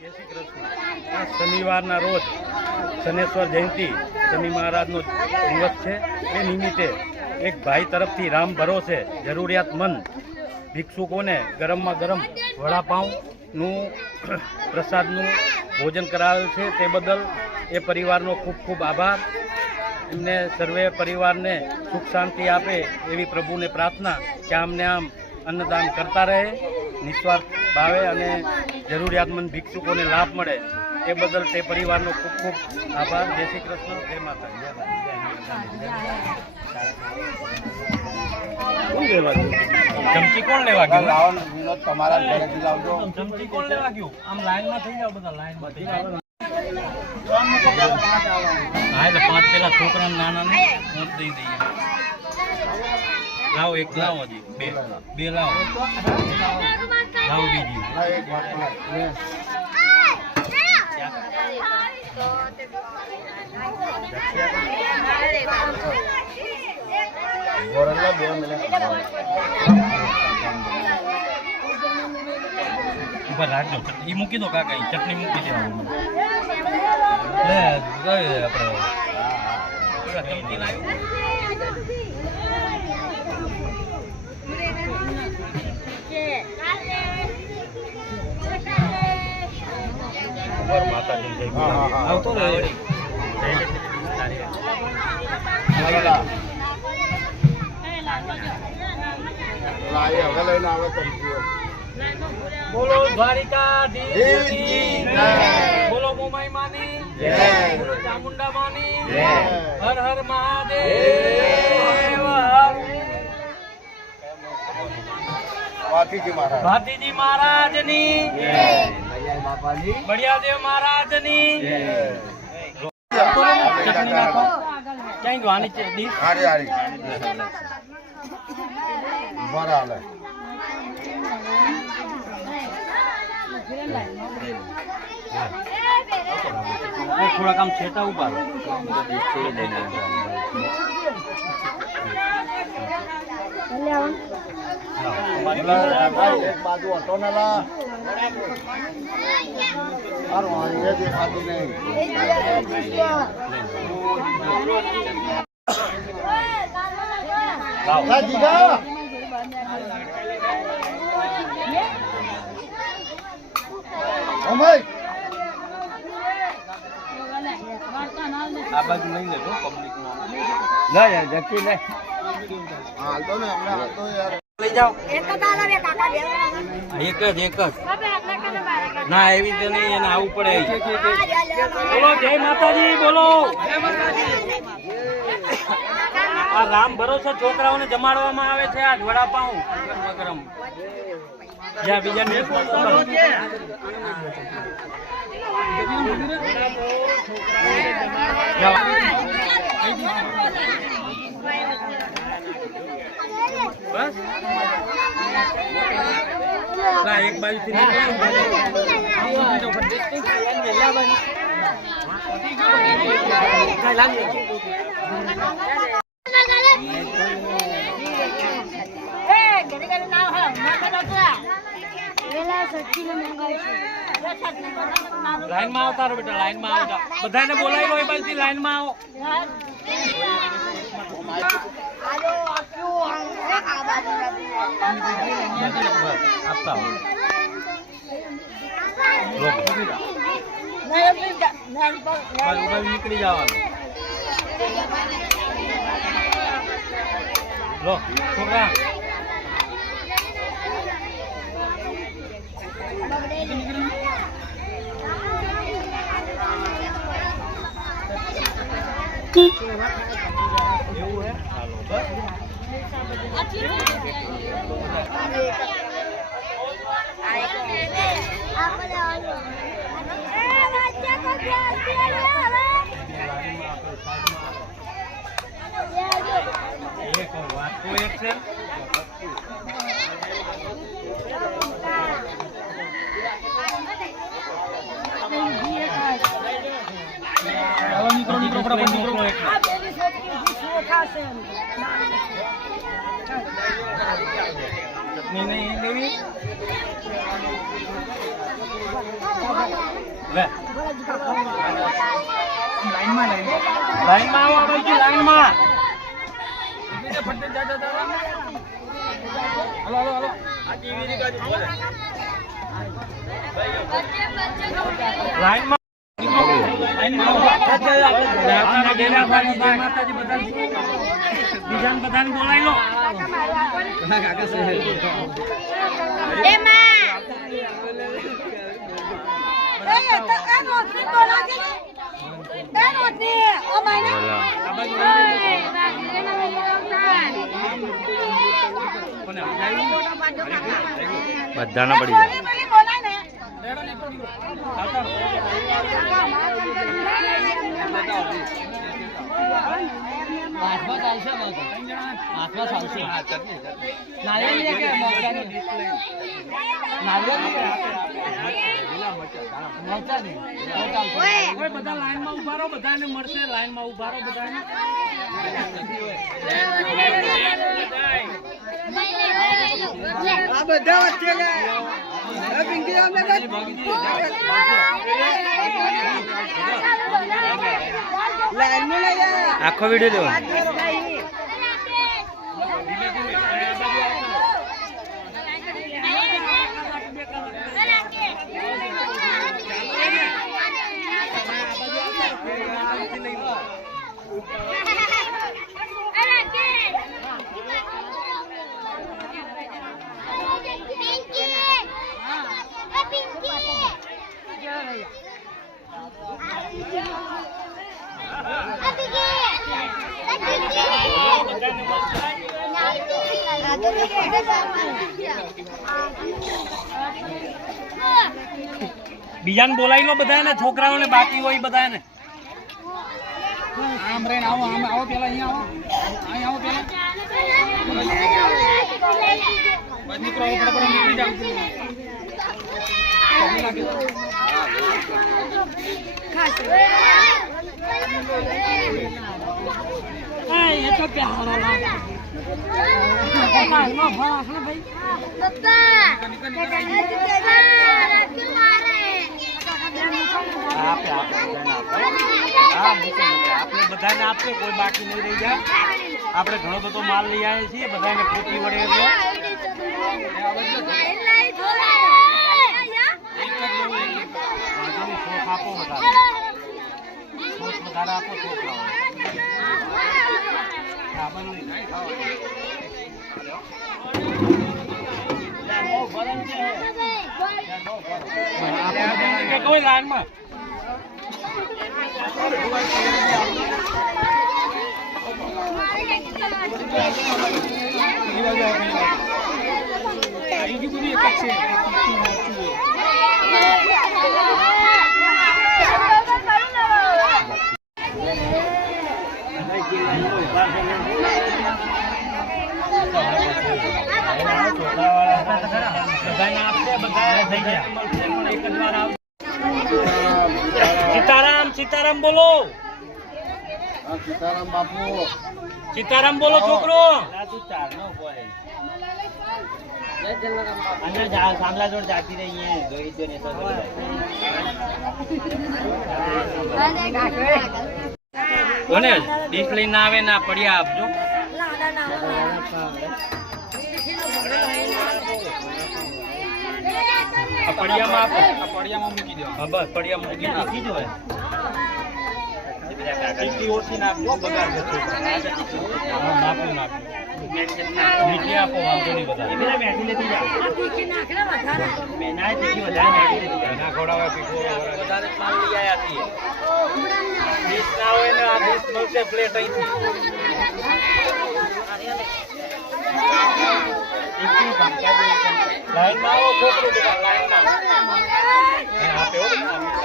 જય શ્રી કૃષ્ણ. આ શનિવારના રોજ શનેશ્વર જયંતિ શનિ મહારાજનો દિવસ છે. એ નિમિત્તે એક ભાઈ તરફથી રામ ભરોસે જરૂરિયાતમંદ ભિક્ષુકોને ગરમમાં ગરમ વડાપાઉંનું પ્રસાદનું ભોજન કરાવેલ છે. તે બદલ એ પરિવારનો ખૂબ ખૂબ આભાર. એમને સર્વે પરિવારને સુખ શાંતિ આપે એવી પ્રભુને પ્રાર્થના કે આમને આમ અન્નદાન કરતા રહે નિસ્વાર્થ ભાવે અને જરૂરિયાતમંદ ભિક્ષુકોને લાભ મળે એ બદલ તે પરિવારનો ખૂબ ખૂબ આભાર. જય શ્રી કૃષ્ણ. જય માતા. ચમચી કોણ લેવા ગયું? તમારા ઘરેથી લાવજો. ચમચી કોણ લેવા ગયું? આમ લાઈનમાં થઈ જાવ બધા, લાઈનમાં થઈ જાવ. હા એટલે 5 પેલા છોકરાને નાનાને મત દઈ દઈએ. લાવો એક, લાવો હજી બે લાવો, લાવો બીજી. ઉપર રાખજો, એ મૂકી દો કાકા, ચટણી મૂકી દેવાનું. લે આપણે માતાજી આવતો ને બોલો દ્વારિકાધીશની જય, બોલો મોમાઈ માની જય, બોલો ચામુંડા માની જય, હર હર મહાદેવ. ભાતીજી મહારાજની જય, બળિયાદેવ મહારાજની જય. ચટણી નાખો ક્યાં ગયો? આની ડીશ હારી હારી બરાબર. થોડા કામ છેટા ઉભા બાજુ હતો ને દેખાતી નહીં. આ બાજુ નહીં લેજો પબ્લિક ના યાર જતી લે હાલતો ને આપણે હાલતો યાર લઈ જાઓ. એક જ ના એવી તો નહીં, એને આવવું પડે. બોલો જય માતાજી, બોલો આ રામ ભરોસે છોકરાઓને જમાડવામાં આવે છે. આ વડાપાઉં ગરમ જ્યાં બીજા બસ એક બાજુ લાઈનમાં આવતા રહો બેટા, લાઈનમાં આવતા બધાને બોલાવી લો. એ બાજુથી લાઈનમાં આવો. આપતા નીકળી જવાનું. લો છોકરા એવું હે. હાલો બસ એક વાત તો એક છે. નીકળો ફટાફટ નીકળો. ચટણી નહીં લેવી. લે લાઈનમાં આવો ભાઈ લાઈનમાં હાલો હાલો હાલો આ ટીવી ની બાજુ બોલે લાઈનમાં બીજાને બધાને બોલાવી લો બધાના પડી જાય બધા લાઈનમાં ઉભા રહો બધાને મળશે લાઈનમાં ઉભા રહો બધાને આ બધા વચ્ચે આખો વિડીયો બીજાને બોલાવી લો બધાને છોકરાઓને બાકી હોય બધાને આમ રહીને આવો આમ આવો પેલા અહીંયા આવો પેલા નીકળો ફટાફટ નીકળી જાવ એ તો પ્યારો આપણે બધાને આપશે કોઈ બાકી નહીં રહી જાય આપણે ઘણો બધો માલ લઈ આવ્યા છીએ બધાને પૂછી વડે આપો વધારે આપો છોકરાઓ કોઈ લાઈનમાં સીતારામ સીતારામ બોલો સીતારામ બાપુ સીતારામ બોલો છોકરો સામલા જોડ જાતી રહી કોને ડીશ લઈને આવે ના પડ્યા આપજો પડિયામાં આપો પડિયામાં મૂકી દો હા બસ પડિયામાં મૂકી દો ટીકી ઓછી નાખજો બગાડ જશે નાખો નાખો મીઠી આપો વાંધો નહીં બધા એ પેલા મેઠી લેતી જાઓ ટીકી નાખને વધારે મેના ટીકી વધારે મેઠી લેતી જાઓ ના ખોડાવા પીકો વધારે માલ લઈ આયા છીએ ડીશ ના હોય ને આ ડીશ મળશે પ્લેટ અહીંથી લાઈન માં આવો છોકરો બેટા લાઈન માં આપે હો બેટા